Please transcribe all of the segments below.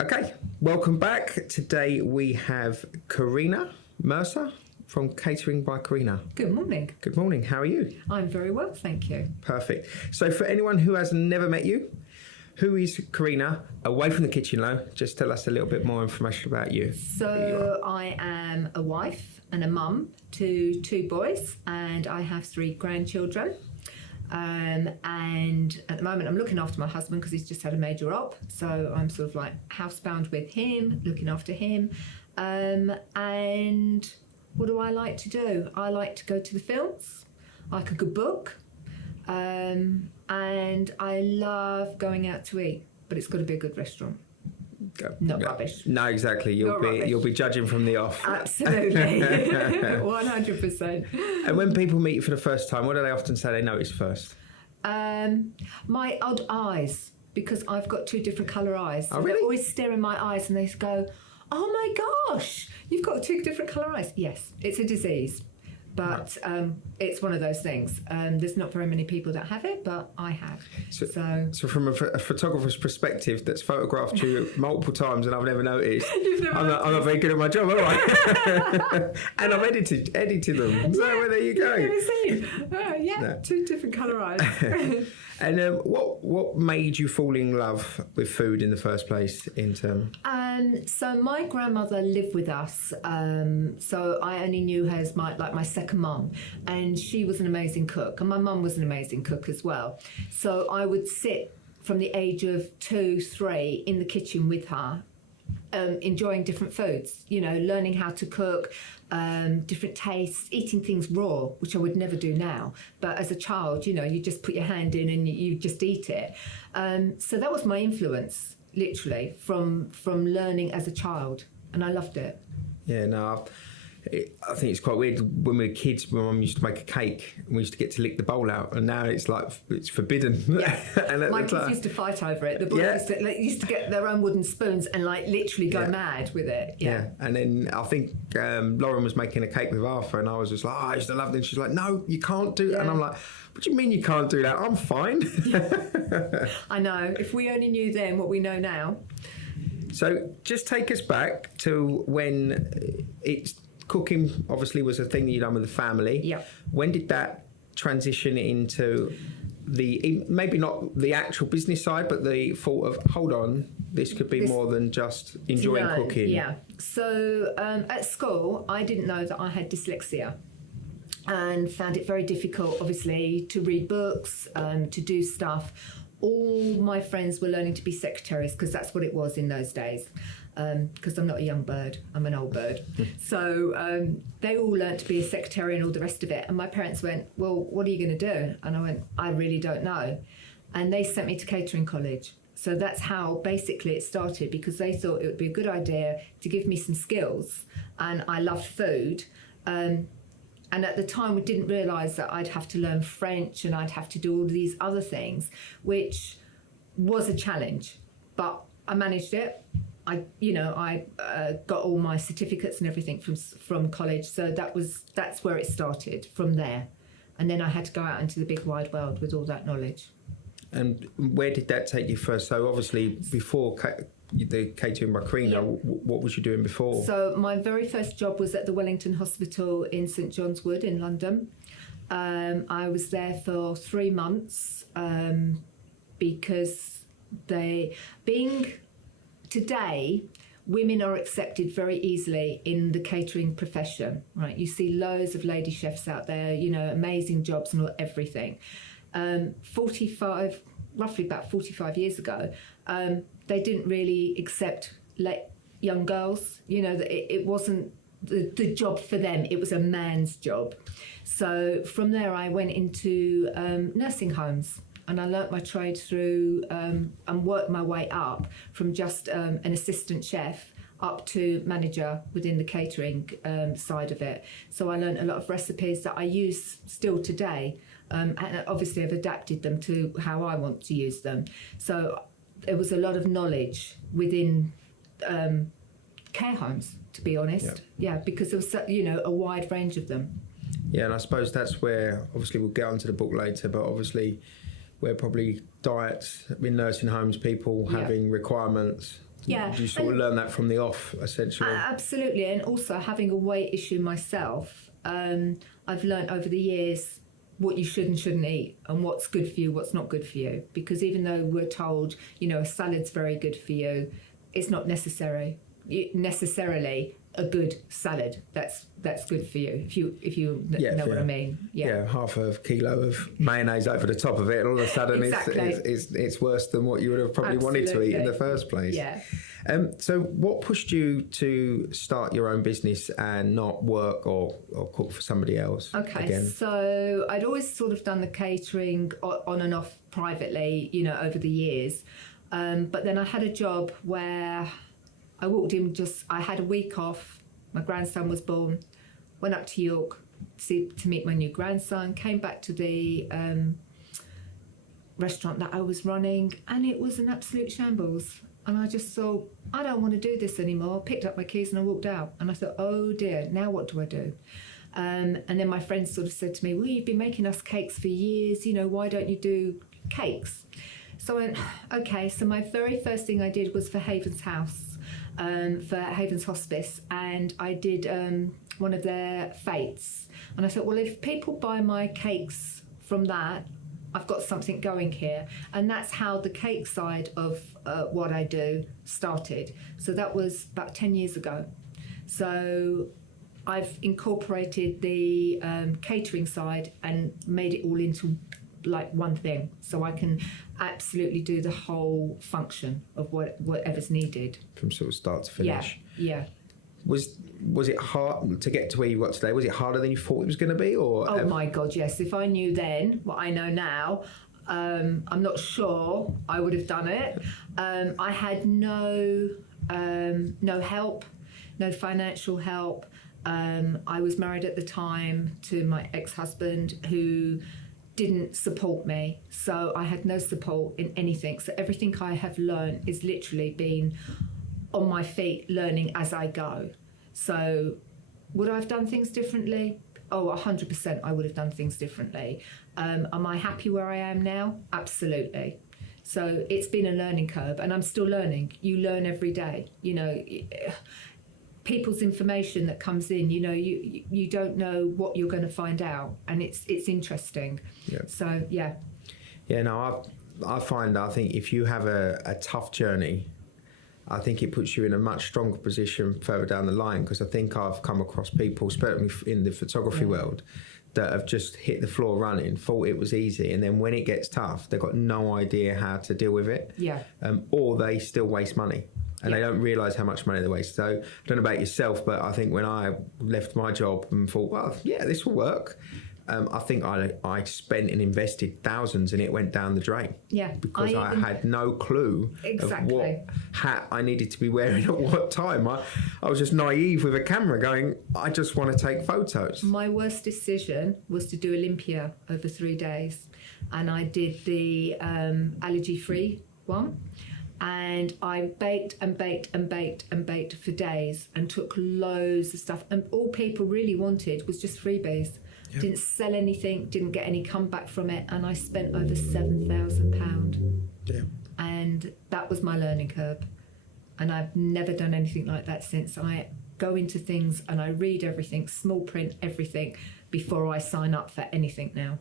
Okay, welcome back. Today we have Carina Mercer from Catering by Carina. Good morning. Good morning. How are you? I'm very well, thank you. Perfect. So for anyone who has never met you, who is Carina? Away from the kitchen though, just tell us a little bit more information about you. So I am a wife and a mum to 2 boys, and I have 3 grandchildren. And at the moment I'm looking after my husband because he's just had a major op, so I'm sort of like housebound with him, looking after him. And what do I like to do? I like to go to the films, I like a good book, and I love going out to eat, but it's got to be a good restaurant. Not rubbish. No, exactly. You'll be judging from the off. Absolutely. 100%. And when people meet you for the first time, what do they often say they notice first? My odd eyes, because I've got 2 different colour eyes. So really? They always stare in my eyes and they go, "Oh my gosh, you've got 2 different colour eyes." Yes, it's a disease. But it's one of those things. There's not very many people that have it, but I have. So from a photographer's perspective that's photographed you multiple times and I've never noticed, I'm not very good at my job, am I? And I've edited them. So well, there you go. No. 2 different colour eyes. And what made you fall in love with food in the first place? So my grandmother lived with us, so I only knew her as my second mum, and she was an amazing cook, and my mum was an amazing cook as well. So I would sit from the age of 2, 3 in the kitchen with her, enjoying different foods, learning how to cook, different tastes, eating things raw, which I would never do now. But as a child, you just put your hand in and you just eat it. So that was my influence, literally, from learning as a child, and I loved it. Yeah, no, I think it's quite weird. When we were kids, my mum used to make a cake and we used to get to lick the bowl out, and now it's forbidden. Yeah. And my kids used to fight over it. The boys used to get their own wooden spoons and literally go mad with it. Yeah. And then I think Lauren was making a cake with Arthur, and I was just like, I used to love it. And she's like, no, you can't do that. And I'm like, what do you mean you can't do that? I'm fine. I know. If we only knew then what we know now. So just take us back to when cooking obviously was a thing that you'd done with the family. Yeah. When did that transition into maybe not the actual business side, but the thought of, hold on, this could be more than just enjoying cooking? Yeah. So at school, I didn't know that I had dyslexia, and found it very difficult, obviously, to read books, to do stuff. All my friends were learning to be secretaries, because that's what it was in those days. Because I'm not a young bird, I'm an old bird. So they all learnt to be a secretary and all the rest of it. And my parents went, well, what are you going to do? And I went, I really don't know. And they sent me to catering college. So that's how basically it started, because they thought it would be a good idea to give me some skills. And I loved food. And at the time, we didn't realise that I'd have to learn French and I'd have to do all these other things, which was a challenge. But I managed it. I got all my certificates and everything from college, so that's where it started from there, and then I had to go out into the big wide world with all that knowledge. And where did that take you first? So obviously before the Catering by Carina, what was you doing before? So my very first job was at the Wellington Hospital in St John's Wood in London. I was there for 3 months because today, women are accepted very easly in the catering profession, right? You see loads of lady chefs out there, amazing jobs and everything. Roughly about 45 years ago, they didn't really accept young girls. It wasn't the job for them, it was a man's job. So from there, I went into nursing homes. And I learnt my trade through and worked my way up from just an assistant chef up to manager within the catering side of it. So I learnt a lot of recipes that I use still today, and obviously I've adapted them to how I want to use them. So there was a lot of knowledge within care homes, to be honest. Yeah, because there was a wide range of them. Yeah, and I suppose that's where, obviously we'll get onto the book later, but obviously where probably diets in nursing homes, people having requirements Yeah. You sort of learn that from the off, essentially. Absolutely. And also having a weight issue myself, I've learned over the years what you should and shouldn't eat and what's good for you, what's not good for you. Because even though we're told, a salad's very good for you, it's not necessarily a good salad that's good for you, if you know what I mean. Yeah, half a kilo of mayonnaise over the top of it, and all of a sudden exactly. it's worse than what you would have probably wanted to eat in the first place. Yeah. So what pushed you to start your own business and not work or cook for somebody else? Okay, again? So I'd always sort of done the catering on and off privately, over the years. But then I had a job where I walked in, I had a week off, my grandson was born, went up to York to meet my new grandson, came back to the restaurant that I was running, and it was an absolute shambles. And I just thought, I don't want to do this anymore. Picked up my keys and I walked out. And I thought, oh dear, now what do I do? And then my friends sort of said to me, well, you've been making us cakes for years, why don't you do cakes? So I went, okay. So my very first thing I did was for Haven's House, for Haven's Hospice. And I did one of their fetes. And I thought, well, if people buy my cakes from that, I've got something going here. And that's how the cake side of what I do started. So that was about 10 years ago. So I've incorporated the catering side and made it all into like one thing. So I can absolutely do the whole function of whatever's needed. From sort of start to finish. Yeah. Was it hard to get to where you got today? Was it harder than you thought it was going to be? Or oh my God, yes. If I knew then what I know now, I'm not sure I would have done it. I had no help, no financial help. I was married at the time to my ex-husband who didn't support me, so I had no support in anything. So everything I have learned is literally been on my feet, learning as I go. So would I have done things differently? Oh, 100% I would have done things differently. Am I happy where I am now? Absolutely. So it's been a learning curve, and I'm still learning. You learn every day. People's information that comes in, you don't know what you're going to find out, and it's interesting. Yeah. So yeah. Yeah. No, I think if you have a tough journey, I think it puts you in a much stronger position further down the line, because I think I've come across people, especially in the photography world, that have just hit the floor running, thought it was easy, and then when it gets tough, they've got no idea how to deal with it. Yeah. Or they still waste money. And they don't realise how much money they waste. So I don't know about yourself, but I think when I left my job and thought, well, yeah, this will work, I think I spent and invested thousands, and it went down the drain. Yeah. Because I had no clue of what hat I needed to be wearing at what time. I was just naive with a camera going, I just want to take photos. My worst decision was to do Olympia over 3 days. And I did the allergy-free one. And I baked and baked and baked and baked for days and took loads of stuff. And all people really wanted was just freebies. Yep. Didn't sell anything, didn't get any comeback from it. And I spent over £7,000. Yeah. And that was my learning curve. And I've never done anything like that since. I go into things and I read everything, small print, everything, before I sign up for anything now.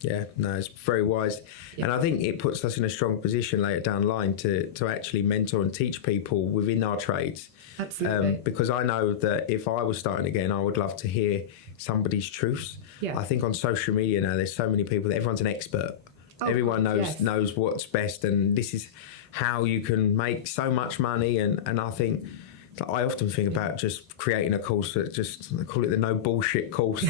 Yeah, no, it's very wise. Yeah. And I think it puts us in a strong position later down the line to actually mentor and teach people within our trades. Absolutely. Because I know that if I was starting again, I would love to hear somebody's truths. Yeah. I think on social media now, there's so many people that everyone's an expert. Everyone knows what's best, and this is how you can make so much money. And I think... I often think about just creating a course that I call it the no bullshit course.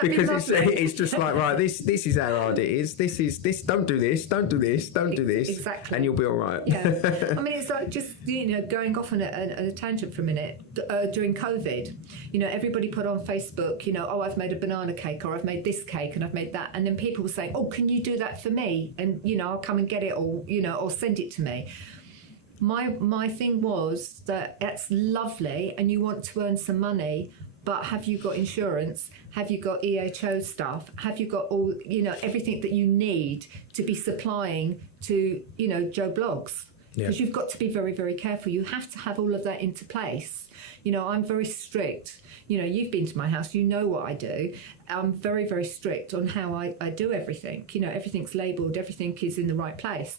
Because it's just like, right, this is how hard it is. This don't do this, don't do this, don't do this. Exactly. And you'll be all right. Yeah. I mean, it's like just, going off on a tangent for a minute. During COVID, everybody put on Facebook, oh, I've made a banana cake, or I've made this cake and I've made that. And then people were saying, oh, can you do that for me? And, I'll come and get it, or send it to me. My thing was that that's lovely and you want to earn some money, but have you got insurance? Have you got EHO stuff? Have you got all, everything that you need to be supplying to, Joe Blogs? because you've got to be very, very careful. You have to have all of that into place. You know, I'm very strict. You know, you've been to my house, you know what I do. I'm very, very strict on how I do everything. You know, everything's labelled, everything is in the right place.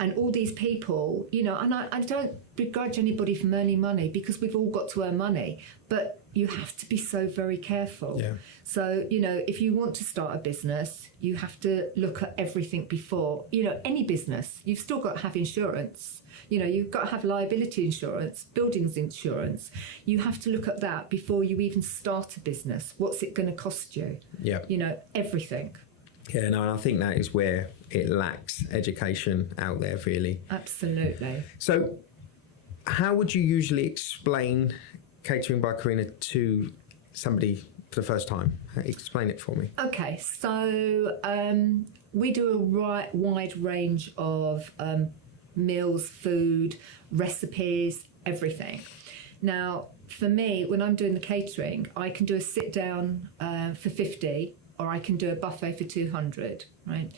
And all these people, you know, and I don't begrudge anybody from earning money, because we've all got to earn money, but you have to be so very careful. Yeah. So, you know, if you want to start a business, you have to look at everything before. You know, any business, you've still got to have insurance. You know, you've got to have liability insurance, buildings insurance. You have to look at that before you even start a business. What's it going to cost you? Yeah. You know, everything. Yeah, no, and I think that is where it lacks education out there, really. Absolutely. So how would you usually explain Catering by Carina to somebody for the first time? Explain it for me. Okay, so we do a wide range of meals, food, recipes, everything. Now, for me, when I'm doing the catering, I can do a sit down for 50, or I can do a buffet for 200, right?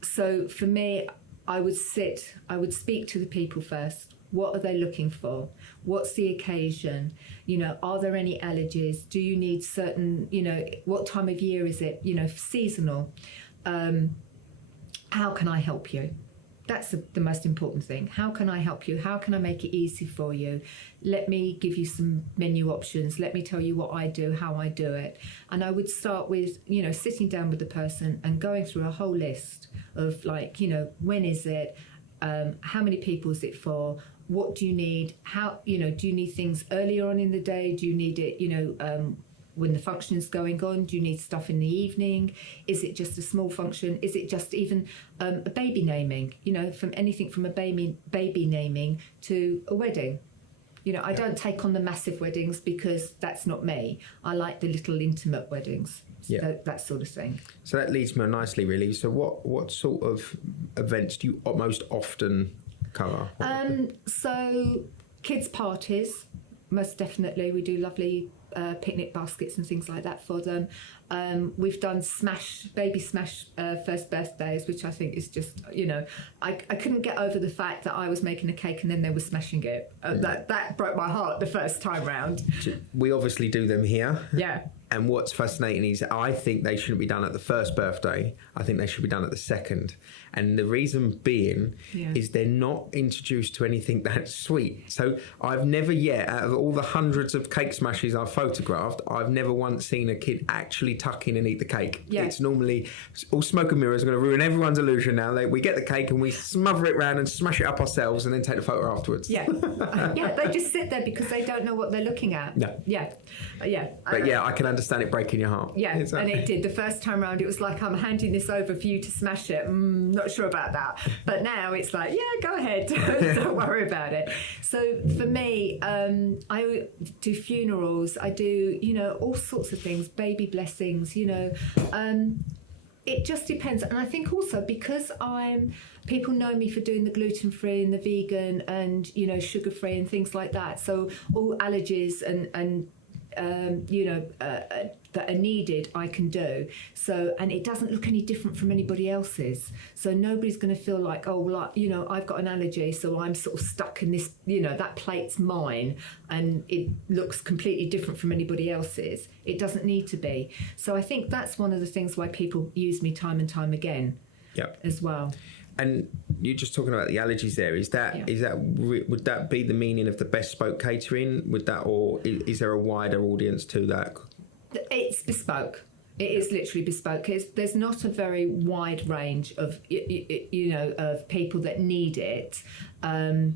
So for me, I would speak to the people first. What are they looking for? What's the occasion? You know, are there any allergies? Do you need certain, you know, what time of year is it? You know, seasonal. How can I help you? That's the most important thing. How can I help you? How can I make it easy for you? Let me give you some menu options. Let me tell you what I do, how I do it. And I would start with, you know, sitting down with the person and going through a whole list of, like, you know, when is it? How many people is it for? What do you need? How, you know, do you need things earlier on in the day? Do you need it, you know, when the function is going on? Do you need stuff in the evening? Is it just a small function? Is it just even a baby naming? You know, from anything from a baby naming to a wedding. You know, I don't take on the massive weddings because that's not me. I like the little intimate weddings. Yeah. That sort of thing. So that leads me on nicely, really. So what sort of events do you most often cover? So kids' parties, most definitely. We do lovely picnic baskets and things like that for them. We've done baby smash first birthdays, which I think is just, you know, I couldn't get over the fact that I was making a cake and then they were smashing it. That broke my heart the first time round. We obviously do them here. Yeah. And what's fascinating is I think they shouldn't be done at the first birthday. I think they should be done at the second. And the reason being is they're not introduced to anything that's sweet. So I've never yet, out of all the hundreds of cake smashes I've photographed, I've never once seen a kid actually tuck in and eat the cake. Yeah. It's normally all smoke and mirrors. Are going to ruin everyone's illusion now. We get the cake and we smother it around and smash it up ourselves and then take the photo afterwards. Yeah. Yeah, they just sit there because they don't know what they're looking at. No. Yeah. Yeah. But yeah, I can understand it breaking your heart. Yeah, and it did. The first time round, it was like, I'm handing this over for you to smash it. Not sure about that. But now it's like, yeah, go ahead. Don't worry about it. So for me, I do funerals. I do, you know, all sorts of things, baby blessings, you know. It just depends. And I think also because people know me for doing the gluten-free and the vegan and, you know, sugar-free and things like that. So all allergies and you know, that are needed, I can do. So, and it doesn't look any different from anybody else's. So nobody's going to feel like, oh, well, you know, I've got an allergy, so I'm sort of stuck in this, you know, that plate's mine and it looks completely different from anybody else's. It doesn't need to be. So I think that's one of the things why people use me time and time again. Yep. As well. And you're just talking about the allergies there. Would that be the meaning of the bespoke catering? Or is there a wider audience to that? It's bespoke. It is literally bespoke. There's not a very wide range of you know, of people that need it. A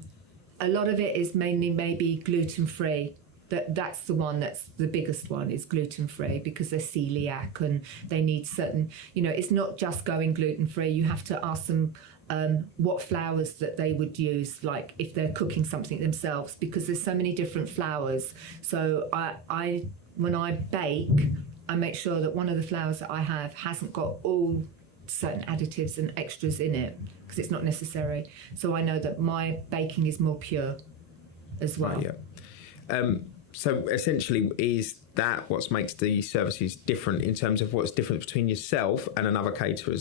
lot of it is mainly maybe gluten free. That's the one that's the biggest one, is gluten free, because they're celiac and they need certain, you know, it's not just going gluten free. You have to ask them what flours that they would use, like if they're cooking something themselves, because there's so many different flours. So I when I bake, I make sure that one of the flours that I have hasn't got all certain additives and extras in it, because it's not necessary. So I know that my baking is more pure as well. Right, yeah. So essentially, is that what makes the services different in terms of what's different between yourself and another caterer?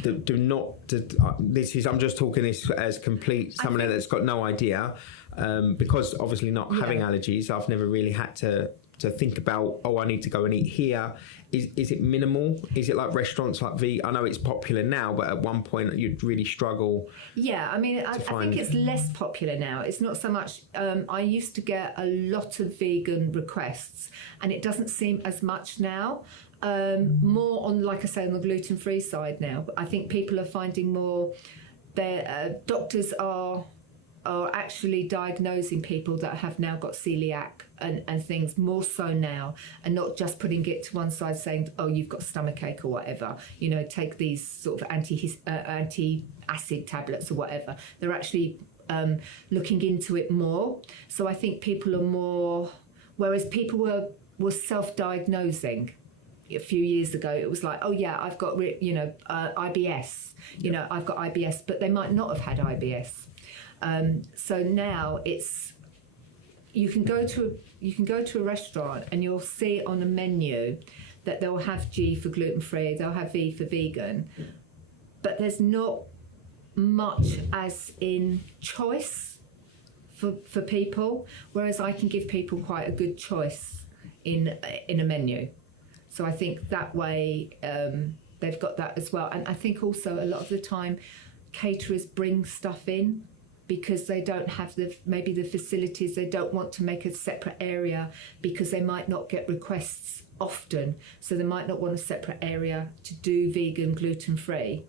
do not. I'm just talking this as complete someone that's got no idea, because obviously not having allergies, I've never really had to think about, I need to go and eat here. Is it minimal? Is it like restaurants like I know it's popular now, but at one point you'd really struggle. Yeah, I mean, I think it's less popular now. It's not so much. I used to get a lot of vegan requests, and it doesn't seem as much now. More on, like I say, on the gluten-free side now. But I think people are finding more. Their doctors are actually diagnosing people that have now got celiac and things more so now, and not just putting it to one side saying, oh, you've got stomachache or whatever, take these sort of anti-acid tablets or whatever. They're actually looking into it more. So I think people are more, whereas people were self-diagnosing a few years ago, it was like, oh yeah, I've got IBS, I've got IBS, but they might not have had IBS. So now you can go to a restaurant and you'll see on the menu that they'll have G for gluten-free, they'll have V for vegan, but there's not much as in choice for people, whereas I can give people quite a good choice in a menu. So I think that way they've got that as well. And I think also a lot of the time caterers bring stuff in because they don't have maybe the facilities. They don't want to make a separate area because they might not get requests often. So they might not want a separate area to do vegan, gluten-free.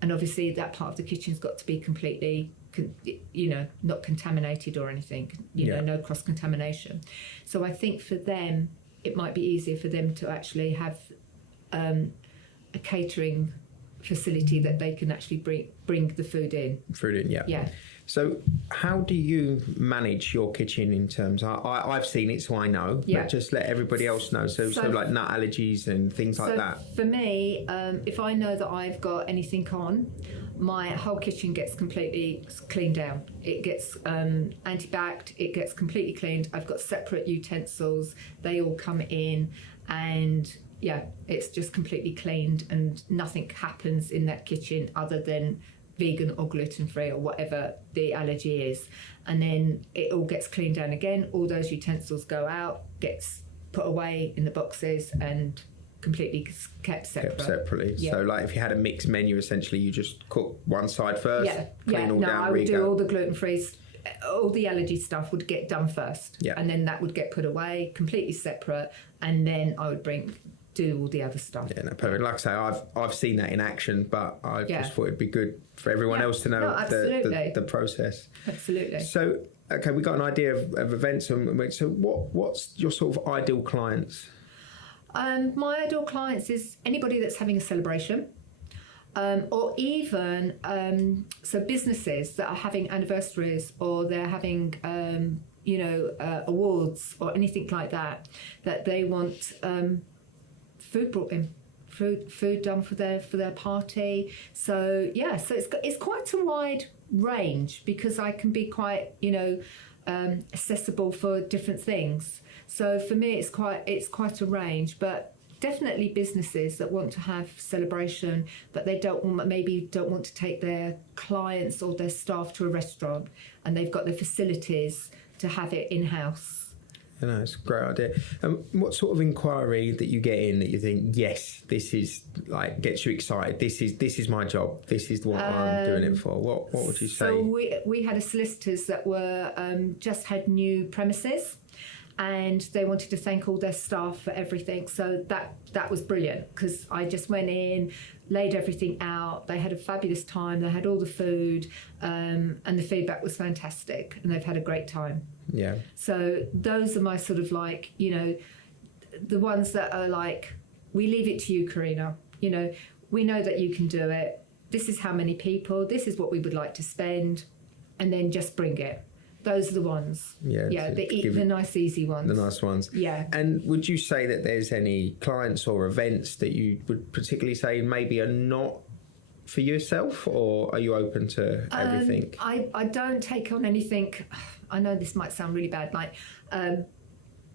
And obviously that part of the kitchen's got to be completely, not contaminated or anything, no cross-contamination. So I think for them, it might be easier for them to actually have a catering facility that they can actually bring the food in. Yeah. So how do you manage your kitchen in terms? I've seen it, so I know. Yeah. But just let everybody else know. So like nut allergies and things like that. For me, if I know that I've got anything on, my whole kitchen gets completely cleaned down. It gets anti-backed. It gets completely cleaned. I've got separate utensils. They all come in, and yeah, it's just completely cleaned, and nothing happens in that kitchen other than vegan or gluten-free or whatever the allergy is. And then it all gets cleaned down again. All those utensils go out, gets put away in the boxes, and completely kept separately. Yeah. So like if you had a mixed menu, essentially you just cook one side first, clean all down, I would do all the gluten-frees. All the allergy stuff would get done first, and then that would get put away, completely separate, and then I would do all the other stuff. Yeah, no, perfect. Like I say, I've seen that in action, but I just thought it'd be good for everyone else to know the process. Absolutely. So, okay, we got an idea of events, and so what's your sort of ideal clients? My ideal clients is anybody that's having a celebration, or even so businesses that are having anniversaries, or they're having awards or anything like that they want food brought in, food done for their party. So so it's quite a wide range, because I can be quite accessible for different things. So for me, it's quite a range, but definitely businesses that want to have celebration, but they don't want to take their clients or their staff to a restaurant, and they've got the facilities to have it in-house. It's a great idea. What sort of inquiry that you get in that you think, yes, this is like gets you excited? This is my job. This is what I'm doing it for. What would you say? So we had a solicitors that were just had new premises, and they wanted to thank all their staff for everything. So that was brilliant, because I just went in, laid everything out. They had a fabulous time. They had all the food, and the feedback was fantastic, and they've had a great time. Yeah. So those are my sort of like, the ones that are like, we leave it to you, Carina. We know that you can do it. This is how many people. This is what we would like to spend, and then just bring it. Those are the ones. Yeah, the nice, easy ones. The nice ones. Yeah. And would you say that there's any clients or events that you would particularly say maybe are not for yourself, or are you open to everything? I don't take on anything. I know this might sound really bad, like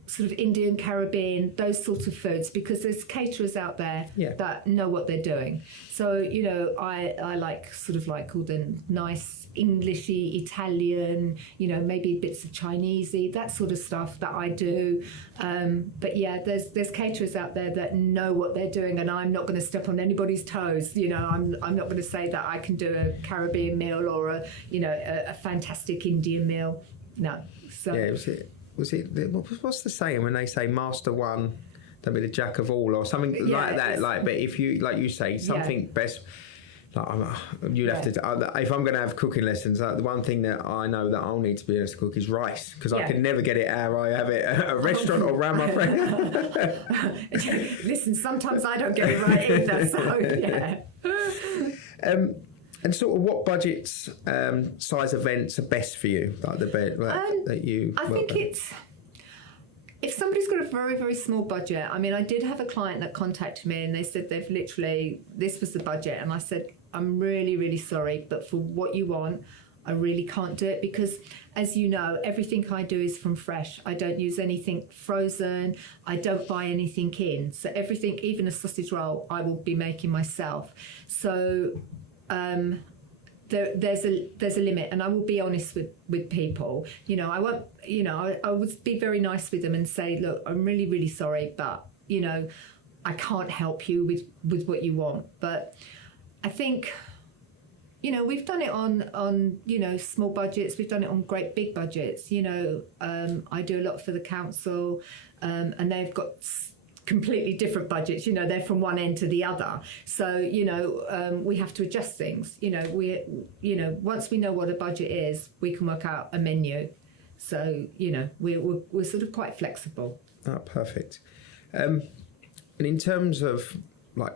sort of Indian, Caribbean, those sorts of foods, because there's caterers out there that know what they're doing. So, you know, I like sort of like all the nice Englishy, Italian, you know, maybe bits of Chinesey, that sort of stuff that I do. But yeah, there's caterers out there that know what they're doing, and I'm not going to step on anybody's toes. You know, I'm not going to say that I can do a Caribbean meal or a fantastic Indian meal. No. So yeah, what's the saying when they say master one, don't be the jack of all, or something like that? Like, but if you, like you say, something best. Like, you'd have to. If I'm going to have cooking lessons, the one thing that I know that I'll need to be able to cook is rice, because I can never get it how I have it at a restaurant or around my friend. Listen, sometimes I don't get it right either. So yeah. And sort of what budgets, size events are best for you? Like the bed that you. I think it's. If somebody's got a very, very small budget, I mean, I did have a client that contacted me and they said this was the budget. And I said, I'm really, really sorry, but for what you want, I really can't do it, because as you know, everything I do is from fresh. I don't use anything frozen. I don't buy anything in. So everything, even a sausage roll, I will be making myself. So, there's a limit, and I will be honest with people. You know, I won't. You know, I would be very nice with them and say, look, I'm really, really sorry, but you know, I can't help you with what you want. But I think, you know, we've done it on you know, small budgets. We've done it on great big budgets. You know, I do a lot for the council, and they've got completely different budgets. You know, they're from one end to the other. So, you know, we have to adjust things. You know, once we know what a budget is, we can work out a menu. So, you know, we're sort of quite flexible. Oh, perfect. And in terms of like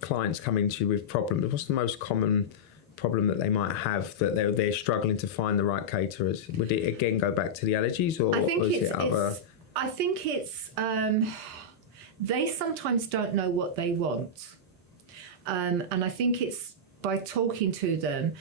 clients coming to you with problems, what's the most common problem that they might have that they're struggling to find the right caterers? Would it again go back to the allergies, or is it other? I think it's. They sometimes don't know what they want. And I think it's by talking to them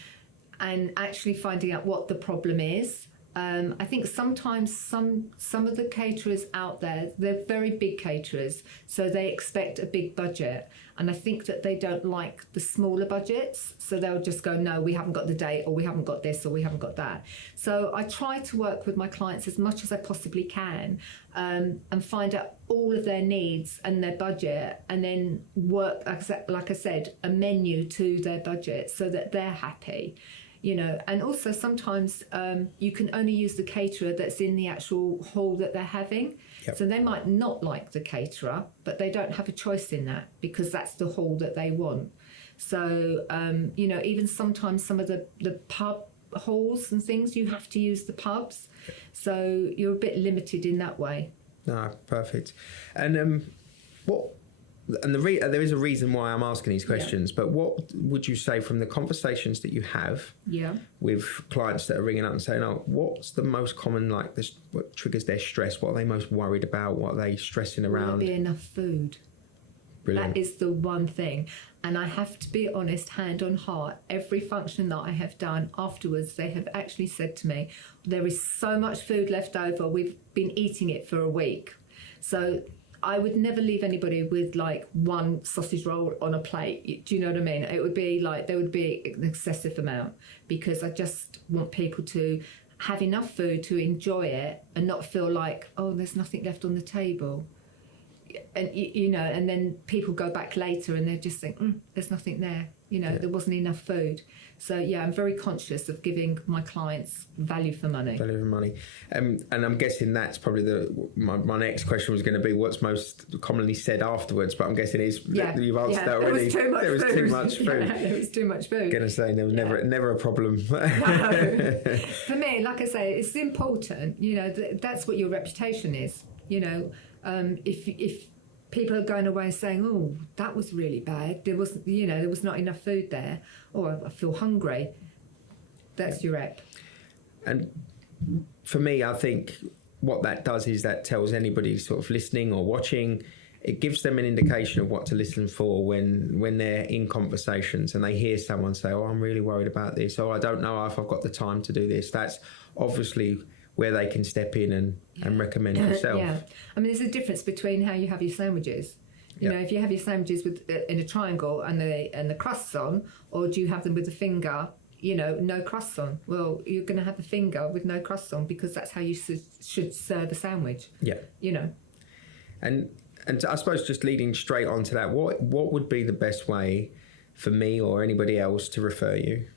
and actually finding out what the problem is. I think sometimes some of the caterers out there, they're very big caterers, so they expect a big budget. And I think that they don't like the smaller budgets, so they'll just go, no, we haven't got the date, or we haven't got this, or we haven't got that. So I try to work with my clients as much as I possibly can, and find out all of their needs and their budget, and then work, like I said, a menu to their budget so that they're happy. You know, and also sometimes you can only use the caterer that's in the actual hall that they're having. Yep. So they might not like the caterer, but they don't have a choice in that, because that's the hall that they want. So, you know, even sometimes some of the pub halls and things, you have to use the pubs. So you're a bit limited in that way. No, perfect. And there is a reason why I'm asking these questions, but what would you say from the conversations that you have with clients that are ringing up and saying, oh, what's the most common, like this, what triggers their stress? What are they most worried about? What are they stressing around? Will there be enough food? Brilliant. That is the one thing. And I have to be honest, hand on heart, every function that I have done afterwards, they have actually said to me, there is so much food left over, we've been eating it for a week. So I would never leave anybody with like one sausage roll on a plate. Do you know what I mean? It would be like, there would be an excessive amount, because I just want people to have enough food to enjoy it and not feel like, oh, there's nothing left on the table. And, you know, and then people go back later and they just think, there's nothing there. You know, there wasn't enough food. So, yeah, I'm very conscious of giving my clients value for money. Value for money. And I'm guessing that's probably my next question was going to be what's most commonly said afterwards, but I'm guessing you've answered that already. There was too much food. There was too much food. Going to say there was never a problem. No. For me, like I say, it's important, you know, that's what your reputation is. You know, if people are going away saying, oh, that was really bad, there was not enough food there, or I feel hungry, that's your rep. And for me, I think what that does is that tells anybody sort of listening or watching, it gives them an indication of what to listen for when they're in conversations and they hear someone say, oh, I'm really worried about this, or I don't know if I've got the time to do this. That's obviously where they can step in and recommend yourself. Yeah, I mean, there's a difference between how you have your sandwiches. You know, if you have your sandwiches with in a triangle and the crusts on, or do you have them with a finger, you know, no crusts on? Well, you're going to have the finger with no crusts on because that's how you should serve a sandwich. Yeah. You know. And I suppose just leading straight on to that, what would be the best way for me or anybody else to refer you?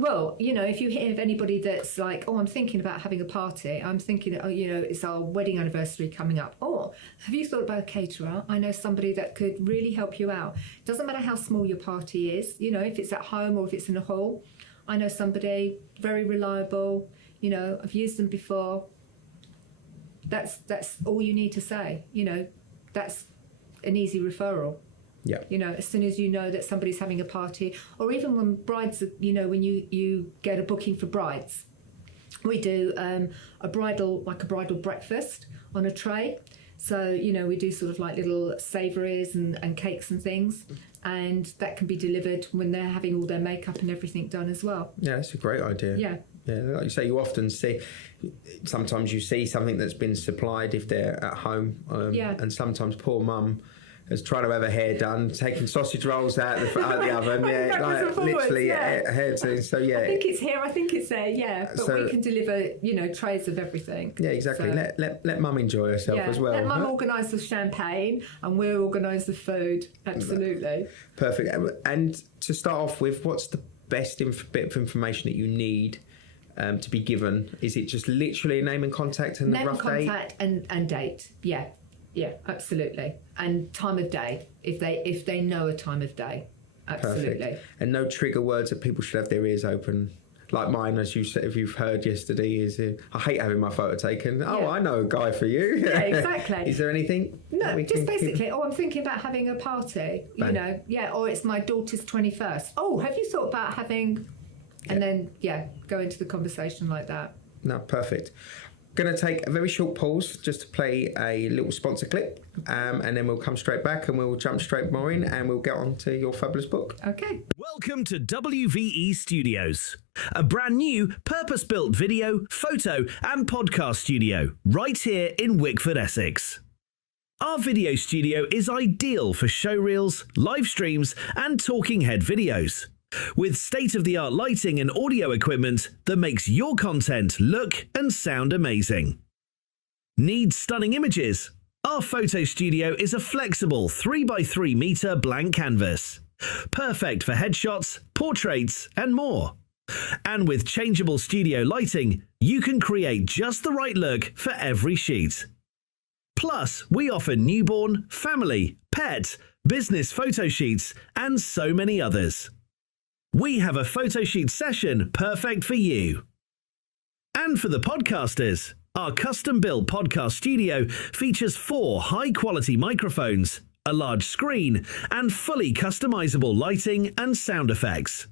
Well, you know, if you hear of anybody that's like, oh, I'm thinking about having a party, I'm thinking, oh, you know, it's our wedding anniversary coming up. Or have you thought about a caterer? I know somebody that could really help you out. Doesn't matter how small your party is, you know, if it's at home or if it's in a hall. I know somebody very reliable, you know, I've used them before. That's all you need to say, you know, that's an easy referral. Yeah. You know, as soon as you know that somebody's having a party, or even when brides, you know, when you get a booking for brides, we do a bridal breakfast on a tray. So, you know, we do sort of like little savouries and cakes and things, and that can be delivered when they're having all their makeup and everything done as well. Yeah, that's a great idea. Yeah. Yeah, like you say, you often see, sometimes you see something that's been supplied if they're at home, and sometimes poor mum has tried to have her hair done, taking sausage rolls out the oven, literally hair too. So yeah, I think it's here, I think it's there, yeah. But so, we can deliver, you know, trays of everything. Yeah, exactly. So, let mum enjoy herself as well. Let mum organise the champagne, and we'll organise the food. Absolutely. Perfect. And to start off with, what's the best bit of information that you need to be given? Is it just literally a name and contact and a rough date? Name, contact, and date. Yeah. Yeah, absolutely. And time of day, if they know a time of day. Absolutely. Perfect. And no trigger words that people should have their ears open. Like mine, as you said, if you've heard yesterday, is I hate having my photo taken. Oh, I know a guy for you. Yeah, exactly. Is there anything? No, just basically, I'm thinking about having a party, you know. Yeah, or it's my daughter's 21st. Oh, have you thought about having... And then, go into the conversation like that. No, perfect. Going to take a very short pause just to play a little sponsor clip, and then we'll come straight back and we'll jump straight more in and we'll get on to your fabulous book. Okay. Welcome to WVE Studios, a brand new purpose-built video, photo and podcast studio right here in Wickford, Essex. Our video studio is ideal for showreels, live streams and talking head videos, with state-of-the-art lighting and audio equipment that makes your content look and sound amazing. Need stunning images? Our photo studio is a flexible 3x3 meter blank canvas, perfect for headshots, portraits and more. And with changeable studio lighting, you can create just the right look for every shoot. Plus, we offer newborn, family, pet, business photo shoots and so many others. We have a photo shoot session perfect for you. And for the podcasters, our custom-built podcast studio features 4 high-quality microphones, a large screen, and fully customizable lighting and sound effects.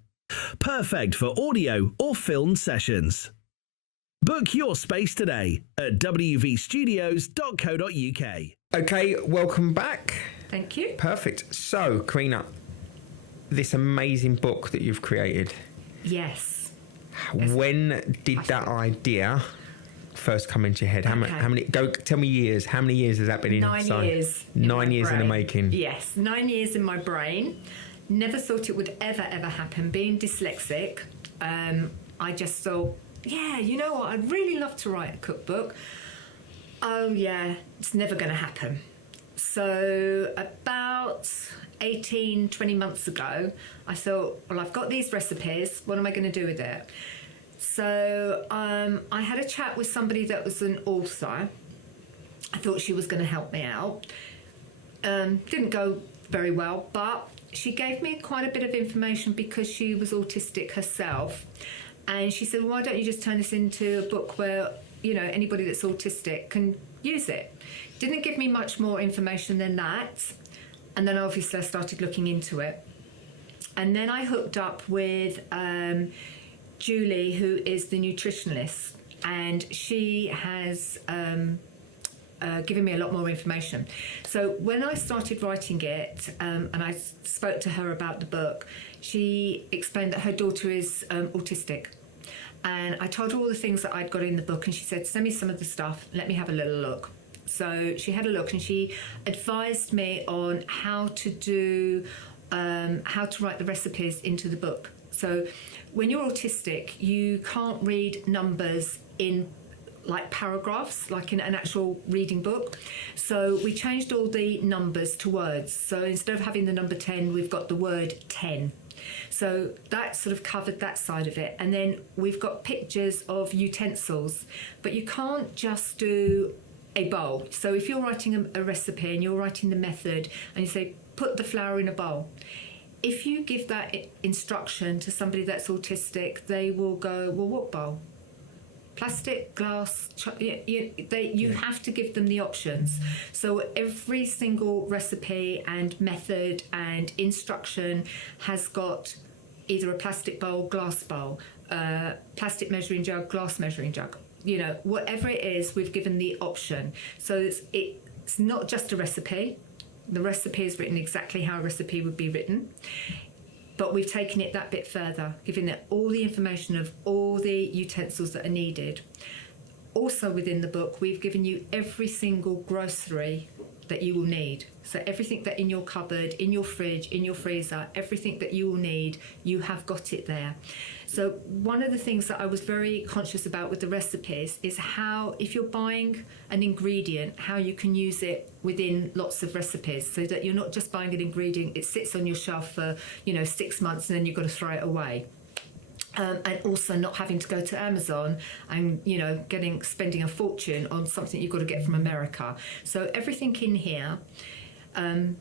Perfect for audio or film sessions. Book your space today at wvstudios.co.uk. Okay, welcome back. Thank you. Perfect. So, Carina, this amazing book that you've created. Yes. When did that idea first come into your head? How many? Go tell me years. How many years has that been in? 9 years. 9 years in the making. Yes, 9 years in my brain. Never thought it would ever happen. Being dyslexic, I just thought, yeah, you know what? I'd really love to write a cookbook. Oh yeah, it's never going to happen. So about 18, 20 months ago, I thought, well, I've got these recipes. What am I going to do with it? So I had a chat with somebody that was an author. I thought she was going to help me out. Didn't go very well, but she gave me quite a bit of information because she was autistic herself. And she said, why don't you just turn this into a book where, you know, anybody that's autistic can use it. Didn't give me much more information than that. And then obviously I started looking into it. And then I hooked up with Julie, who is the nutritionist, and she has given me a lot more information. So when I started writing it, and I spoke to her about the book, she explained that her daughter is autistic. And I told her all the things that I'd got in the book, and she said, send me some of the stuff, let me have a little look. So she had a look, and she advised me on how to write the recipes into the book. So when you're autistic, you can't read numbers in like paragraphs, like in an actual reading book. So we changed all the numbers to words. So instead of having the number 10, we've got the word 10. So that sort of covered that side of it. And then we've got pictures of utensils, but you can't just do a bowl. So if you're writing a recipe and you're writing the method and you say, put the flour in a bowl, if you give that instruction to somebody that's autistic, they will go, well, what bowl? Plastic, glass, you have to give them the options. So every single recipe and method and instruction has got either a plastic bowl, glass bowl, plastic measuring jug, glass measuring jug. You know, whatever it is, we've given the option. So it's not just a recipe. The recipe is written exactly how a recipe would be written. But we've taken it that bit further, giving it all the information of all the utensils that are needed. Also within the book, we've given you every single grocery that you will need. So everything that in your cupboard, in your fridge, in your freezer, everything that you will need, you have got it there. So one of the things that I was very conscious about with the recipes is how, if you're buying an ingredient, how you can use it within lots of recipes, so that you're not just buying an ingredient, it sits on your shelf for 6 months and then you've got to throw it away. And also not having to go to Amazon and spending a fortune on something you've got to get from America. So everything in here can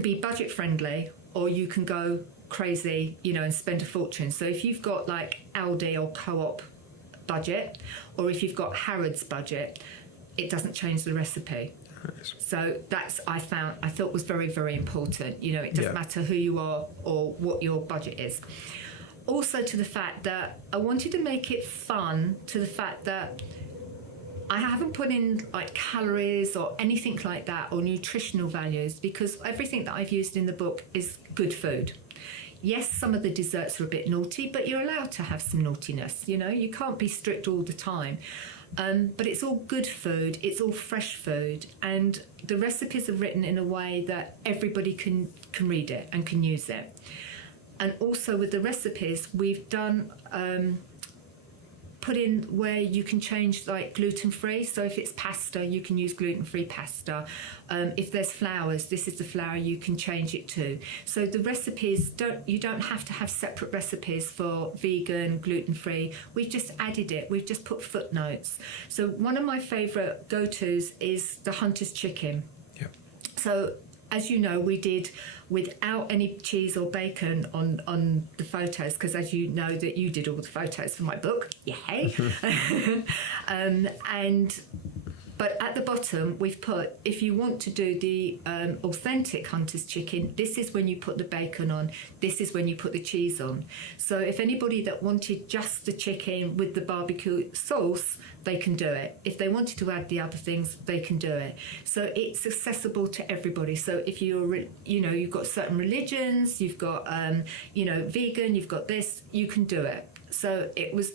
be budget friendly, or you can go crazy, and spend a fortune. So if you've got like Aldi or Co-op budget, or if you've got Harrods budget, it doesn't change the recipe. So that's I thought was very, very important. It doesn't matter who you are or what your budget is. Also to the fact that I wanted to make it fun, to the fact that I haven't put in like calories or anything like that, or nutritional values, because everything that I've used in the book is good food. Yes, some of the desserts are a bit naughty, but you're allowed to have some naughtiness, you can't be strict all the time. But it's all good food, it's all fresh food, and the recipes are written in a way that everybody can read it and can use it. And also with the recipes, we've done put in where you can change like gluten-free. So if it's pasta, you can use gluten-free pasta. If there's flours, this is the flour you can change it to. So the recipes, you don't have to have separate recipes for vegan, gluten-free. We've just added it. We've just put footnotes. So one of my favourite go-tos is the hunter's chicken. Yeah. So as you know, we did without any cheese or bacon on the photos, because as you know that you did all the photos for my book. Yay! But at the bottom, we've put, if you want to do the authentic hunter's chicken, this is when you put the bacon on, this is when you put the cheese on. So if anybody that wanted just the chicken with the barbecue sauce, they can do it. If they wanted to add the other things, they can do it. So it's accessible to everybody. So if you're, you've got certain religions, you've got, vegan, you've got this, you can do it. So it was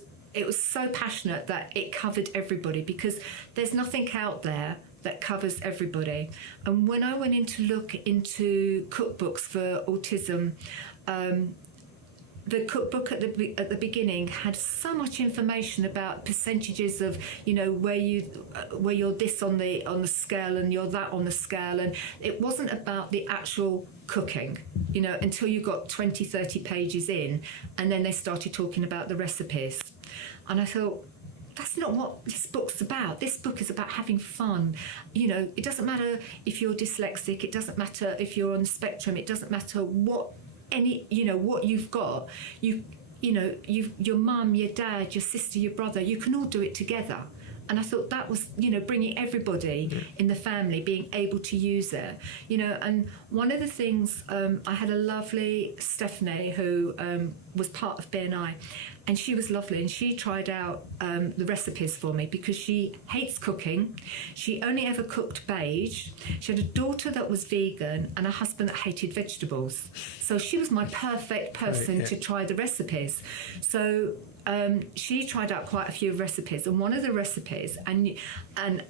so passionate that it covered everybody, because there's nothing out there that covers everybody. And when I went in to look into cookbooks for autism, the cookbook at the beginning had so much information about percentages of where you're this on the scale and you're that on the scale, and it wasn't about the actual cooking until you got 20-30 pages in, and then they started talking about the recipes. And I thought, that's not what this book's about. This book is about having fun. It doesn't matter if you're dyslexic, it doesn't matter if you're on the spectrum, it doesn't matter what what you've got. Your mum, your dad, your sister, your brother, you can all do it together. And I thought that was, bringing everybody in the family, being able to use it. And one of the things, I had a lovely Stephanie who was part of BNI, and she was lovely, and she tried out the recipes for me because she hates cooking. She only ever cooked beige. She had a daughter that was vegan and a husband that hated vegetables. So she was my perfect person to try the recipes. So she tried out quite a few recipes, and one of the recipes, and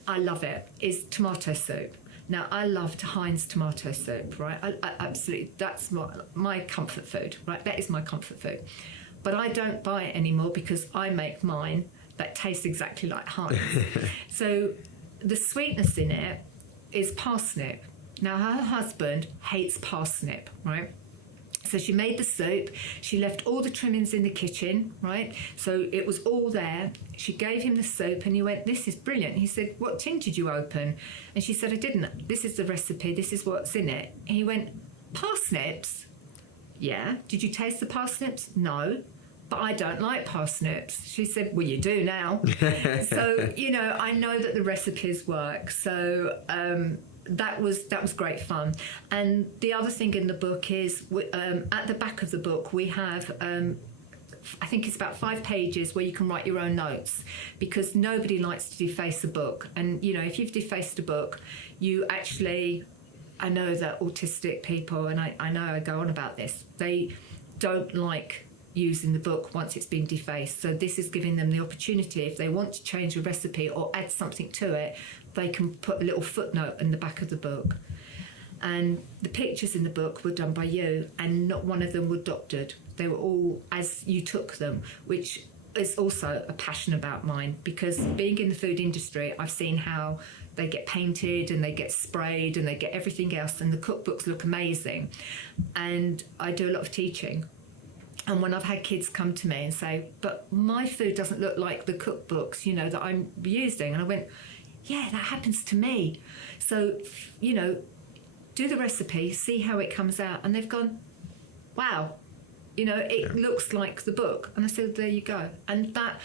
I love it, is tomato soup. Now, I loved Heinz tomato soup, right? I absolutely, that's my comfort food, right? That is my comfort food. But I don't buy it anymore because I make mine that tastes exactly like Heinz. So the sweetness in it is parsnip. Now, her husband hates parsnip, right? So she made the soup, she left all the trimmings in the kitchen, right? So it was all there. She gave him the soup and he went, "This is brilliant." He said, "What tin did you open?" And she said, "I didn't. This is the recipe, this is what's in it." And he went, "Parsnips?" "Yeah." "Did you taste the parsnips?" "No, but I don't like parsnips." She said, "Well, you do now." So, I know that the recipes work. So, that was great fun. And the other thing in the book is at the back of the book we have I think it's about 5 pages where you can write your own notes, because nobody likes to deface a book. And if you've defaced a book, you actually, I know that autistic people, and I know I go on about this, they don't like using the book once it's been defaced. So this is giving them the opportunity, if they want to change a recipe or add something to it, they can put a little footnote in the back of the book. And the pictures in the book were done by you, and not one of them were doctored. They were all as you took them, which is also a passion about mine, because being in the food industry, I've seen how they get painted and they get sprayed and they get everything else, and the cookbooks look amazing. And I do a lot of teaching. And when I've had kids come to me and say, "But my food doesn't look like the cookbooks, that I'm using," and I went, "Yeah, that happens to me." So, do the recipe, see how it comes out. And they've gone, "Wow, it looks like the book." And I said, "There you go." And that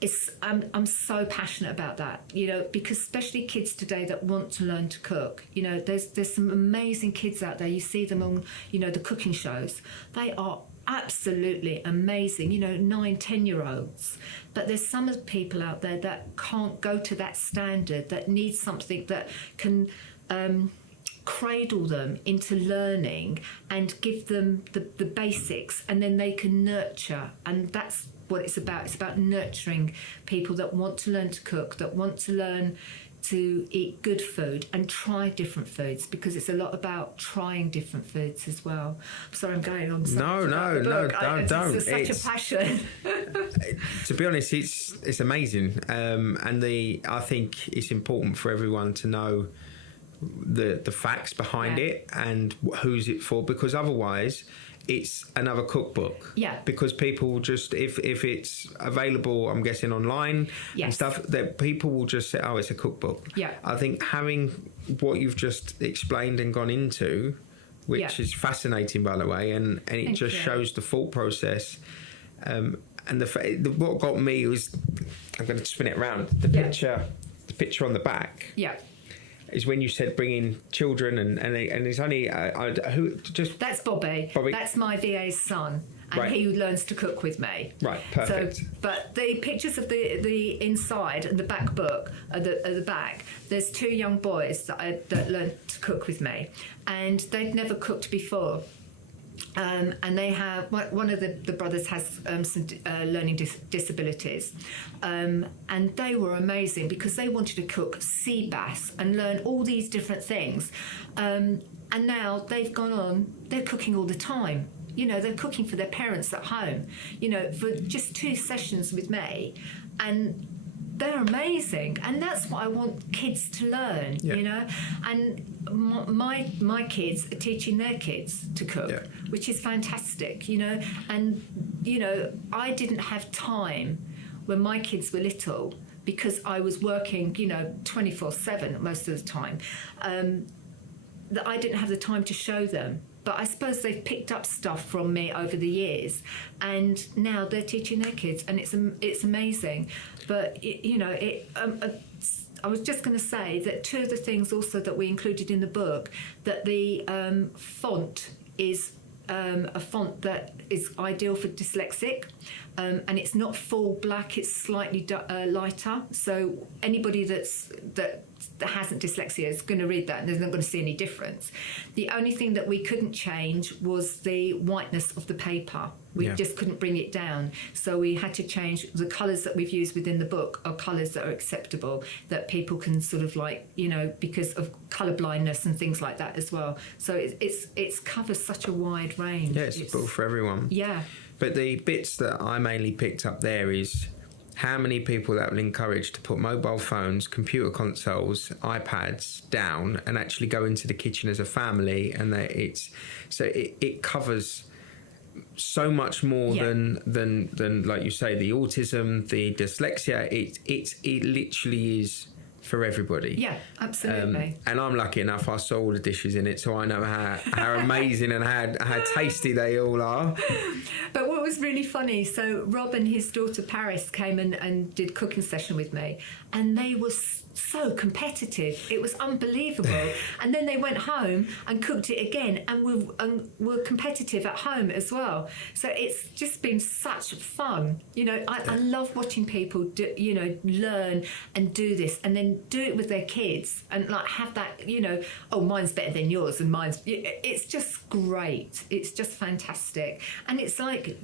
is, I'm so passionate about that, because especially kids today that want to learn to cook. There's some amazing kids out there. You see them on, the cooking shows. They are absolutely amazing, 9, 10-year-olds. But there's some of the people out there that can't go to that standard, that need something that can cradle them into learning and give them the basics, and then they can nurture. And that's what it's about. It's about nurturing people that want to learn to cook, that want to learn to eat good food and try different foods, because it's a lot about trying different foods as well. Sorry, I'm going on. No, don't. It's such a passion. To be honest, it's amazing, and I think it's important for everyone to know the facts behind it and who's it for, because otherwise it's another cookbook. Yeah. Because people just, if it's available, I'm guessing online and stuff, that people will just say, "Oh, it's a cookbook." Yeah. I think having what you've just explained and gone into, which is fascinating, by the way, and it just shows the thought process. And what got me was, I'm going to spin it around. The picture on the back. Yeah. Is when you said bringing children and it's only who just that's Bobby. That's my VA's son, and he learns to cook with me. Right, perfect. So, but the pictures of the inside and the back book at the back, there's 2 young boys that learned to cook with me, and they'd never cooked before. And they have, one of the brothers has some learning disabilities, and they were amazing because they wanted to cook sea bass and learn all these different things, and now they've gone on, they're cooking all the time. They're cooking for their parents at home, for just 2 sessions with me, and they're amazing. And that's what I want kids to learn, and my kids are teaching their kids to cook, which is fantastic, and I didn't have time when my kids were little, because I was working 24/7 most of the time, that I didn't have the time to show them. But I suppose they've picked up stuff from me over the years, and now they're teaching their kids, and it's amazing. But I was just going to say that 2 of the things also that we included in the book, that the font is a font that is ideal for dyslexic, and it's not full black, it's slightly lighter, so anybody that hasn't dyslexia is going to read that and they're not going to see any difference. The only thing that we couldn't change was the whiteness of the paper. We just couldn't bring it down, so we had to change the colours that we've used within the book are colours that are acceptable, that people can sort of like, because of colour blindness and things like that as well. So it's covers such a wide range. Yeah, it's a book for everyone. Yeah. But the bits that I mainly picked up there is how many people that will encourage to put mobile phones, computer consoles, iPads down and actually go into the kitchen as a family, and that it covers so much more than like you say, the autism, the dyslexia. It literally is for everybody. Yeah, absolutely. And I'm lucky enough, I saw all the dishes in it, so I know how amazing and how tasty they all are. But what was really funny, so Rob and his daughter Paris came and did cooking session with me, and they were so competitive. It was unbelievable. And then they went home and cooked it again, and were competitive at home as well. So it's just been such fun. I love watching people learn and do this, and then do it with their kids, and like have that, oh, mine's better than yours, and mine's. It's just great. It's just fantastic, and it's like.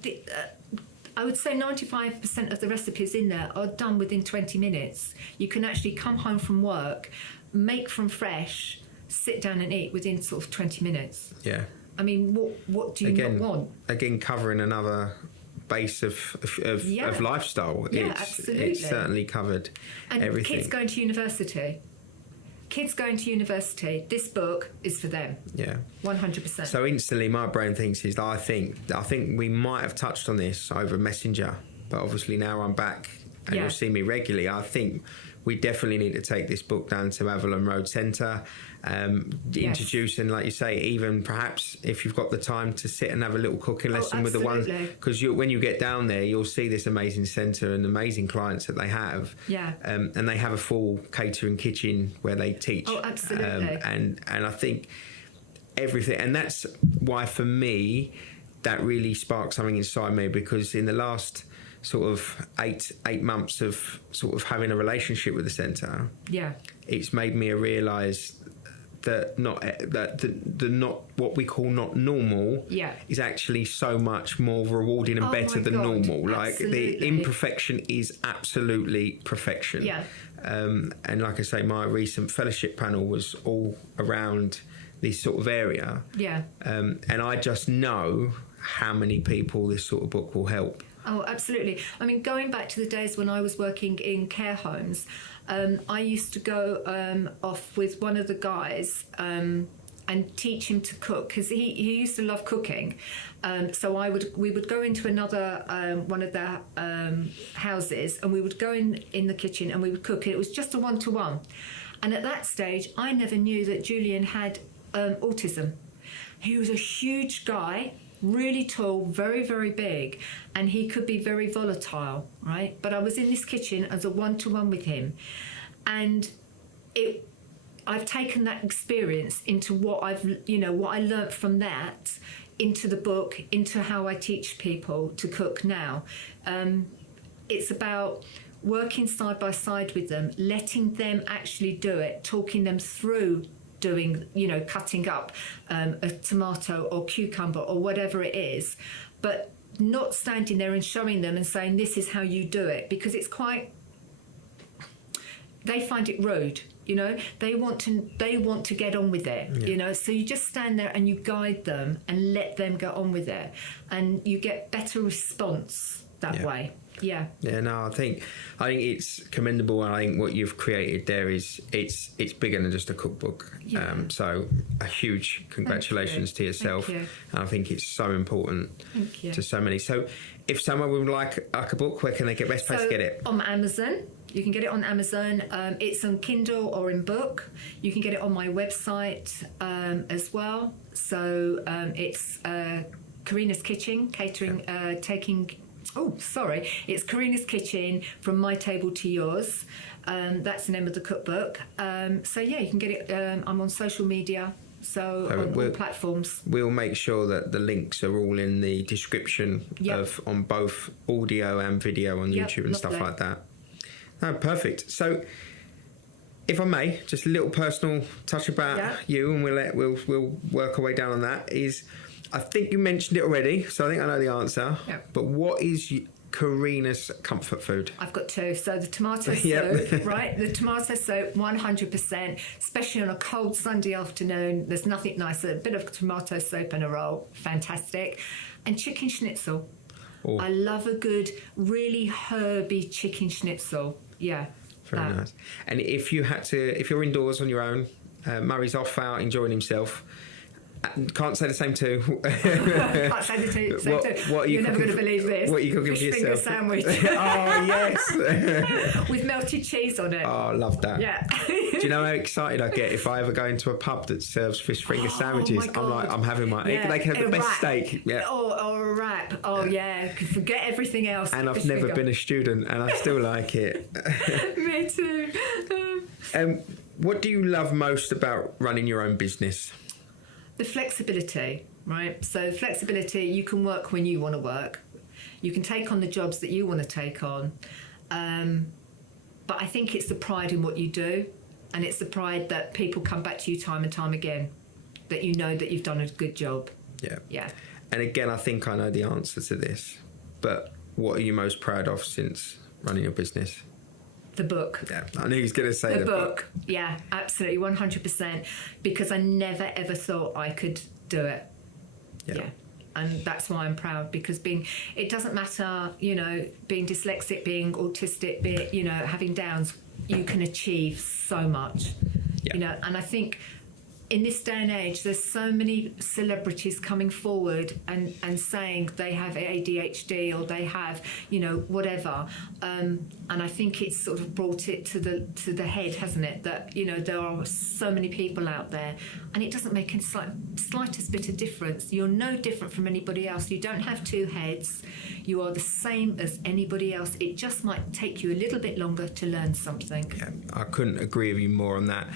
I would say 95% of the recipes in there are done within 20 minutes. You can actually come home from work, make from fresh, sit down and eat within sort of 20 minutes. Yeah. I mean, what do you not want? Again, covering another base of lifestyle. Yeah, absolutely. It's certainly covered everything. And kids going to university. This book is for them. Yeah, 100%. So instantly, my brain thinks is that I think we might have touched on this over Messenger, but obviously now I'm back and you'll see me regularly. I think we definitely need to take this book down to Avalon Road Centre, introduce, and like you say, even perhaps if you've got the time to sit and have a little cooking lesson with the ones, because when you get down there, you'll see this amazing centre and amazing clients that they have. Yeah. And they have a full catering kitchen where they teach. Oh, absolutely. And I think everything, and that's why for me that really sparked something inside me, because in the last sort of eight months of sort of having a relationship with the centre, it's made me realise that the not what we call not normal is actually so much more rewarding and better than normal. Like the imperfection is absolutely perfection. Yeah. And like I say, my recent fellowship panel was all around this sort of area. Yeah. And I just know how many people this sort of book will help. Oh, absolutely. I mean, going back to the days when I was working in care homes, I used to go off with one of the guys and teach him to cook, because he used to love cooking. So we would go into another one of their houses, and we would go in the kitchen and we would cook. It was just a one-to-one. And at that stage, I never knew that Julian had autism. He was a huge guy, really tall, very, very big, and he could be very volatile, right? But I was in this kitchen as a one-to-one with him, and I've taken that experience into what I learnt from that into the book, into how I teach people to cook now. It's about working side by side with them, letting them actually do it, talking them through doing, cutting up a tomato or cucumber or whatever it is, but not standing there and showing them and saying, this is how you do it, because they find it rude, they want to get on with it, so you just stand there and you guide them and let them get on with it, and you get better response that way. Yeah. No, I think it's commendable, and I think what you've created there is it's bigger than just a cookbook. So a huge congratulations to yourself. Thank you. And I think it's so important to so many. So if someone would like a book, where can they get best place to get it? On Amazon. You can get it on Amazon. It's on Kindle or in book. You can get it on my website as well. So it's Carina's Kitchen, catering, it's Carina's Kitchen, From My Table to Yours. That's the name of the cookbook. You can get it. I'm on social media. So on all platforms. We'll make sure that the links are all in the description on both audio and video on YouTube and stuff like that. Oh, perfect. So, if I may, just a little personal touch about you, and we'll work our way down on that. I think you mentioned it already, so I think I know the answer. Yep. But what is Carina's comfort food? I've got two. So the tomato soup, right? The tomato soup, 100%, especially on a cold Sunday afternoon. There's nothing nicer. A bit of tomato soup and a roll, fantastic. And chicken schnitzel. Oh. I love a good, really herby chicken schnitzel. Yeah. Very nice. And if you're indoors on your own, Murray's off out enjoying himself. Can't say the same too. Can't say the same too. What are you You're never going to believe this. What are you cooking for yourself? Fish finger sandwich. Oh, yes. With melted cheese on it. Oh, I love that. Yeah. Do you know how excited I get if I ever go into a pub that serves fish finger sandwiches? I'm like, I'm having my... Yeah. They can have the best steak. Yeah. Or a wrap. Oh, yeah. Forget everything else. And I've never been a student and I still like it. Me too. What do you love most about running your own business? The flexibility, right? So flexibility, you can work when you want to work. You can take on the jobs that you want to take on. But I think it's the pride in what you do, and it's the pride that people come back to you time and time again, that you know that you've done a good job. Yeah. Yeah. And again, I think I know the answer to this, but what are you most proud of since running your business? The book. Yeah, I knew he was going to say the book. Yeah, absolutely, 100%. Because I never ever thought I could do it. Yeah. And that's why I'm proud, because it doesn't matter, being dyslexic, being autistic, having Downs, you can achieve so much. Yeah. And I think in this day and age, there's so many celebrities coming forward and saying they have ADHD or they have, whatever. And I think it's sort of brought it to the head, hasn't it? That, there are so many people out there, and it doesn't make a slightest bit of difference. You're no different from anybody else. You don't have two heads. You are the same as anybody else. It just might take you a little bit longer to learn something. Yeah, I couldn't agree with you more on that.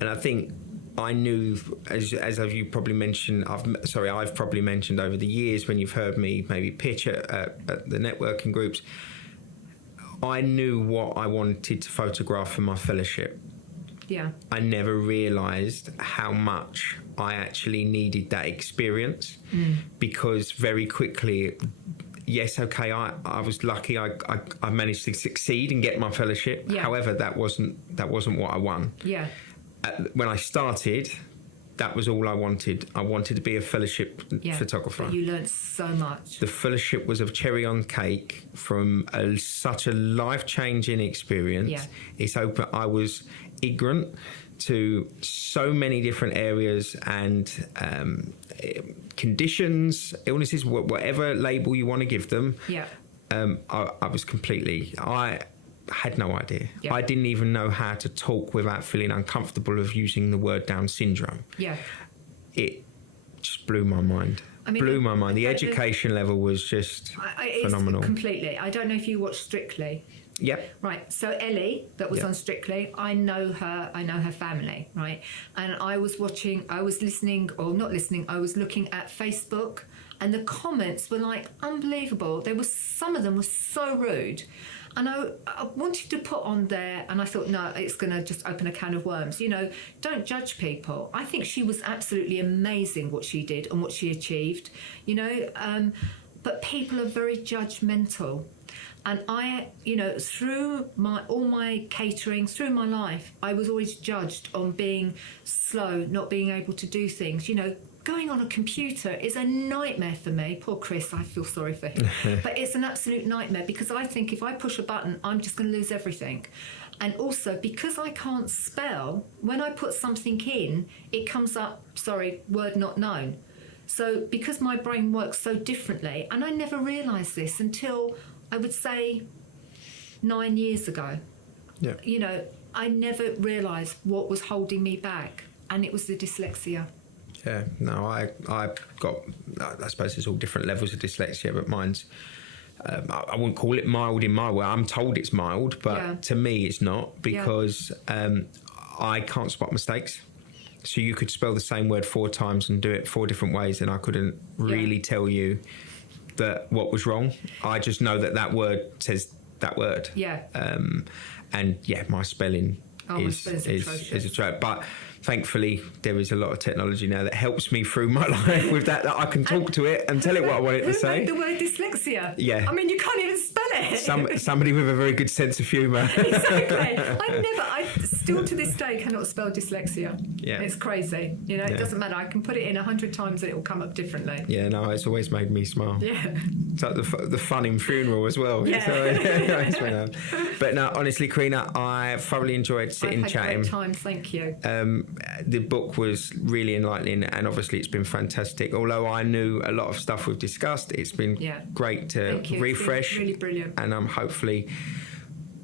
And I think I knew, as you probably mentioned, I've probably mentioned over the years when you've heard me maybe pitch at the networking groups, I knew what I wanted to photograph for my fellowship. Yeah. I never realised how much I actually needed that experience, because very quickly, yes, okay, I was lucky. I managed to succeed and get my fellowship. Yeah. However, that wasn't what I won. Yeah. When I started, that was all I wanted. I wanted to be a fellowship photographer. But you learned so much. The fellowship was a cherry on cake from such a life-changing experience. Yeah. It's open. I was ignorant to so many different areas and conditions, illnesses, whatever label you want to give them. Yeah. I was completely... I had no idea. Yeah. I didn't even know how to talk without feeling uncomfortable of using the word Down syndrome. Yeah. It just blew my mind. Blew my mind. The education level was just phenomenal. Completely. I don't know if you watched Strictly. Yep. Right. So Ellie, that was on Strictly, I know her family, right? And I was looking at Facebook, and the comments were like unbelievable. Some of them were so rude. And I wanted to put on there, and I thought, no, it's going to just open a can of worms. Don't judge people. I think she was absolutely amazing what she did and what she achieved, but people are very judgmental. And I, through all my catering, through my life, I was always judged on being slow, not being able to do things. Going on a computer is a nightmare for me. Poor Chris, I feel sorry for him. But it's an absolute nightmare, because I think if I push a button, I'm just going to lose everything. And also, because I can't spell, when I put something in, it comes up, word not known. So because my brain works so differently, and I never realised this until, I would say, 9 years ago. Yeah. I never realised what was holding me back, and it was the dyslexia. Yeah, no, I've got, I suppose there's all different levels of dyslexia, but mine's, I wouldn't call it mild in my way. I'm told it's mild, but to me it's not, because I can't spot mistakes. So you could spell the same word 4 times and do it 4 different ways, and I couldn't really tell you that what was wrong. I just know that word says that word. Yeah. And my spelling is a joke. But thankfully, there is a lot of technology now that helps me through my life with that I can talk to it and tell it what I want it to say. Who made the word dyslexia? Yeah. I mean, you can't even spell it. Somebody with a very good sense of humour. Exactly. I still to this day cannot spell dyslexia. Yeah. It's crazy. You know, it doesn't matter. I can put it in 100 times and it will come up differently. Yeah, no, it's always made me smile. Yeah. It's like the fun in funeral as well. Yeah. So, but no, honestly, Carina, I thoroughly enjoyed sitting chatting. Great time, thank you. The book was really enlightening, and obviously it's been fantastic. Although I knew a lot of stuff we've discussed, it's been great to refresh. It's been really brilliant. And hopefully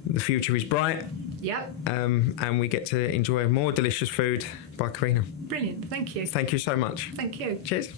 the future is bright. Yep. And we get to enjoy more delicious food by Carina. Brilliant. Thank you. Thank you so much. Thank you. Cheers.